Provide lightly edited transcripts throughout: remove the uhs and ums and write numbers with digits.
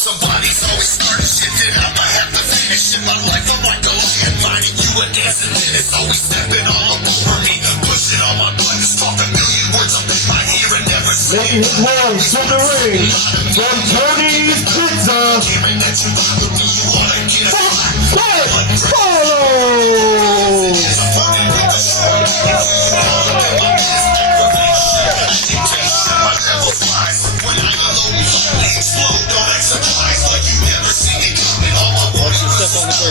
Somebody's always starting shit, then I'ma have to finish it. My life, I'm like a lion, finding you a dancing, then it's always stepping all over me, pushing all my buttons, talk a million words, I'll make my ear and never say making his way to the ring from Tony's Pizza. Hearing that you bother me, you wanna get a Falo!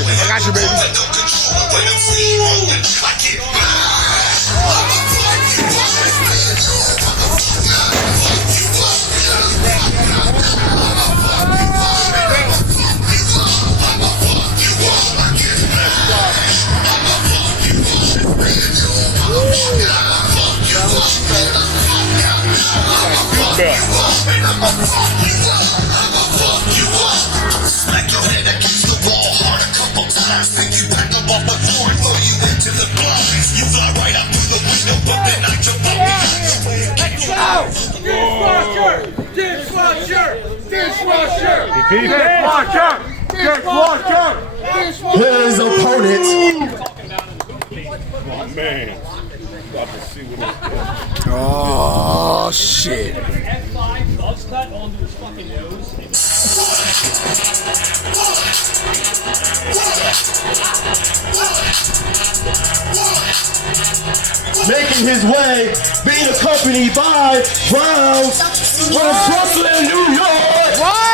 I got you, baby. Smack your head against the wall hard a couple times. Pick you back up off the floor and throw you into the blinds. You fly right out through the window, but then I jump up behind you. Dishwasher! Dishwasher! Dishwasher! His opponent. Oh, man. About to see what it's doing. Oh, shit. F5 buzz cut onto his fucking nose. Making his way, being accompanied by Browns from Brooklyn, New York. What?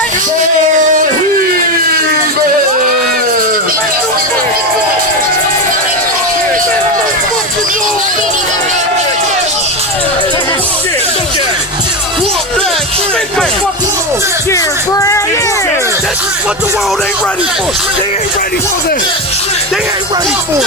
That's what the world ain't ready for. They ain't ready for this. They ain't ready for it.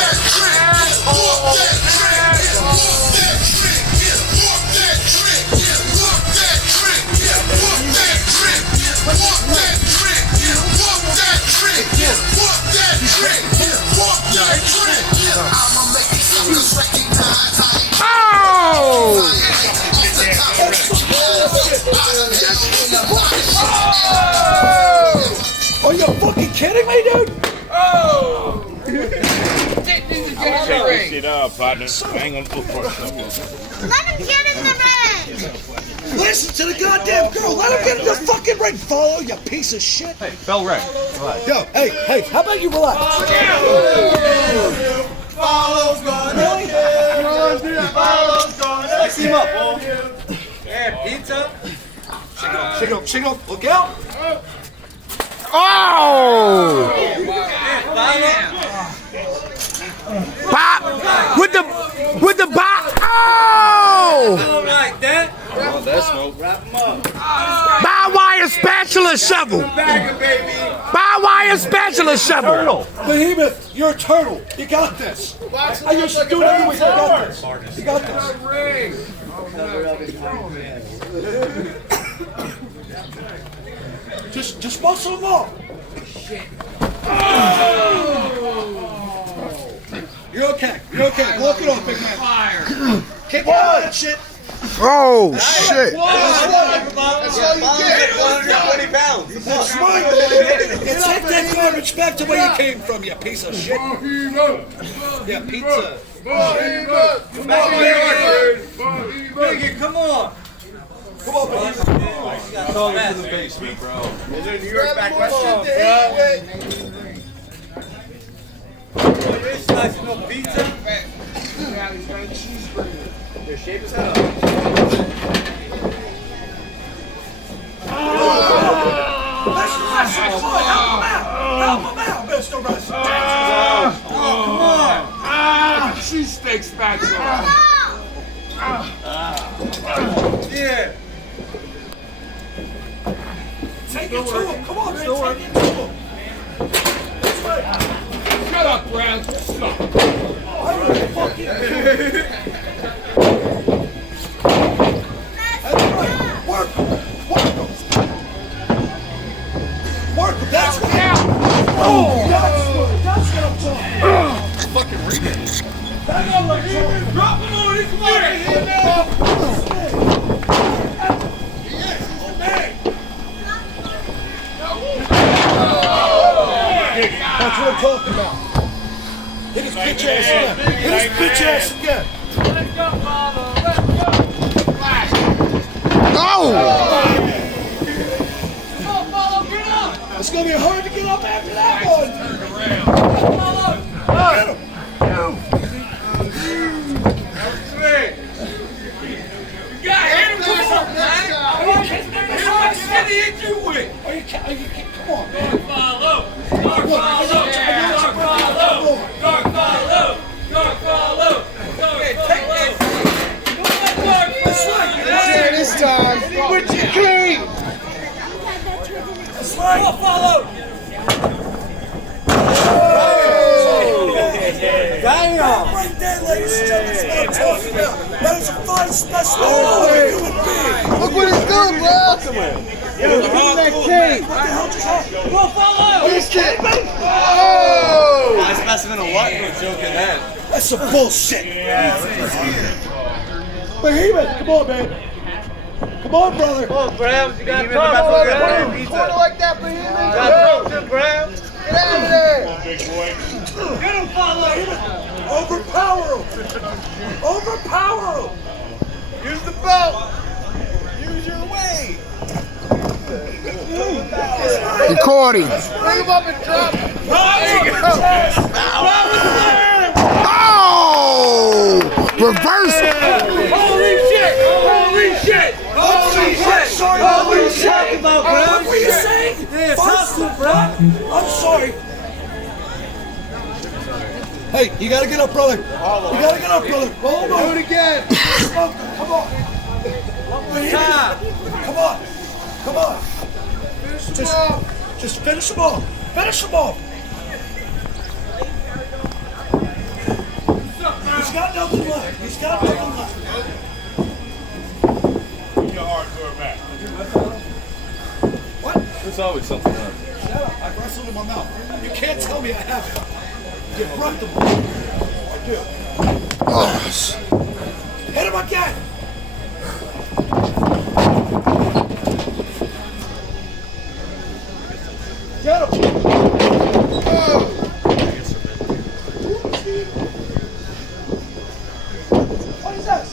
Are you fucking kidding me, dude? Oh! Take this shit up, partner. I ain't gonna look for it. Let him get in the ring! Listen to the goddamn girl. Let him get in the fucking ring. Follow, you piece of shit. Hey, bell ring. Yo, hey, how about you relax? Follow's gonna Follow's gonna Let's team up, Paul. Yeah, pizza. Shake it up. Look out. Oh! Pop with the bop. Oh! All right, then. Oh, that's no. Wrap him up. Barbed wire spatula shovel. Bagger, baby. Barbed wire spatula shovel. Turtle. Behemoth, you're a turtle. You got this. I used to do it every week. You got this. You got this. Ring. Just muscle them up. You're okay. Walk it off, big man. Fire. Keep on that shit. Oh shit! That's all you get. 120 pounds. That's right. You take that garbage back to where you came from, you piece of shit. Yeah, pizza. Biggie, come on. Come on, baby. It's all in the basement, bro. Is there New York back west? You're slicing no pizza. Yeah, he's got a cheeseburger. Their shape is up. Help him out, Mr.Resslin. Oh, come on. Cheesesteak spatula. Yeah. Take it to him. Come on, man. Take it to him. This way. Shut up, Brad. Stop. I really fucking do. Work him. That's what that's what I'm talking. Fucking remix. Drop him on his leg. Hey, That's what I'm talking about. Hit his bitch ass again. Hit his bitch ass again. Let's go, Falo. Let's go. Oh! Come on, Falo, get up. It's gonna be hard to get up after that one. Falo. Get him. You got hit him with something, man. What did he hit you with? Are you come on, man. Dark Falo. Dark Falo. Dark Falo. Dark Falo. Dark Falo. Dark Falo. That's right. This time. With your key. That's right. Come on, Falo. Right there, ladies and gentlemen, that's what I'm talking about. That is a fine specimen of a human being. Look what he's doing, bro. Yo, look at that key. What the hell just happened? Come on, Falo. Are you kidding me? Oh! I specimen of what? No joking that. That's some bullshit. Behemoth, come on, man. Come on, brother. Come on, Graham. You got Corner like that, Behemoth. Graham. Get out of there. Get him, Falo. Overpower him. Overpower him. Use the belt. Use your weight. He caught him. Bring him up and drop him. Oh! Reverse. Holy shit! Holy shit! Holy shit! Sorry, holy shit. What were you saying? I'm sorry. Hey, you gotta get up, brother. You gotta get up, brother. Hold on. Do it again. Come on. Come on. Come on. Just finish them off. Finish them off. He's got nothing left. He's got nothing left. What? There's always something left. Shut up. I wrestled in my mouth. You can't tell me I haven't. You broke the ball. I do. Hit him again. Get him. What is this?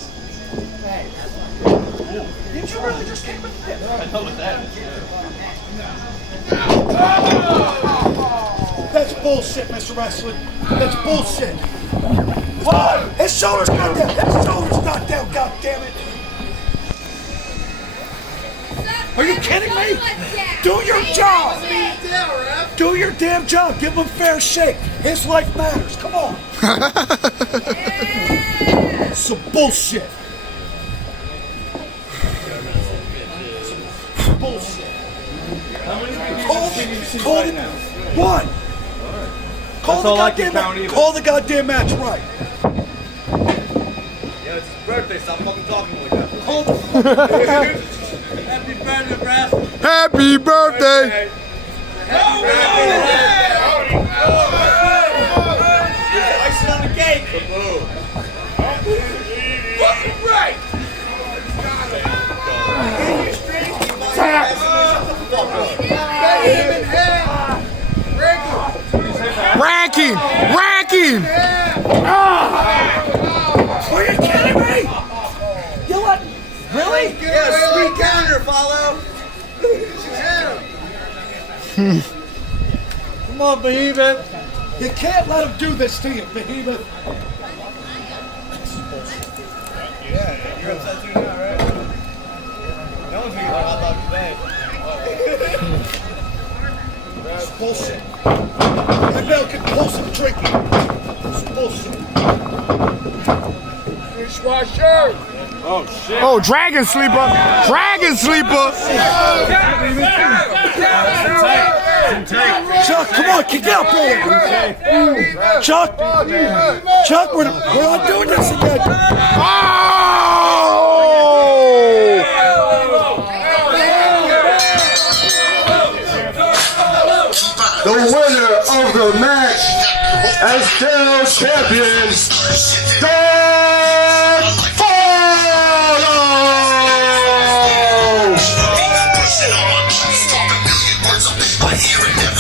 Did you really just kick me? I know what that is. That's bullshit, Mr.Resslin. That's bullshit. What? His shoulder's not down. His shoulder's not down, God damn it. Are you kidding me? Do your job. Do your damn job. Give him a fair shake. His life matters. Come on. Some bullshit. Bullshit. Call it one. Call the goddamn match right. Yeah, it's his birthday. Stop fucking talking like that. Call the Happy birthday, Brasco. Happy birthday. Icing on the cake. Fucking right. Ranking! Are you kidding me? You what? Really? Yeah, sweet counter, Falo. Come on, Behemoth. You can't let him do this to you, Behemoth. Yeah, you're upset too now, right? No one's making a hot dog today. That's bullshit. That bell can pull some drinking. It's bullshit. Dishwasher. Oh, shit. Oh, Dragon Sleeper! Dragon Sleeper! Chuck, come on, kick out, brother! Chuck, we're not doing this again! Oh! The winner of the match as World Champion,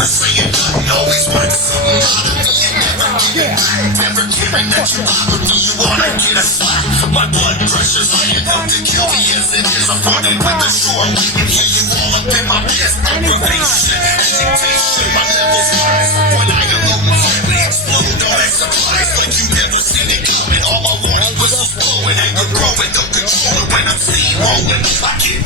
Saying nothing, no always want something out of me and never give it back. Never caring that you bother me, you wanna get a slap. My blood pressure's high enough to kill me as it is. I'm running with the shore, and hear you all up in my pants. Aggravation, agitation, my levels rise. When I alone family explode, don't act surprised like you never seen it coming. All my warning whistles blowing, anger growing, don't control it when I'm steamrolling. I get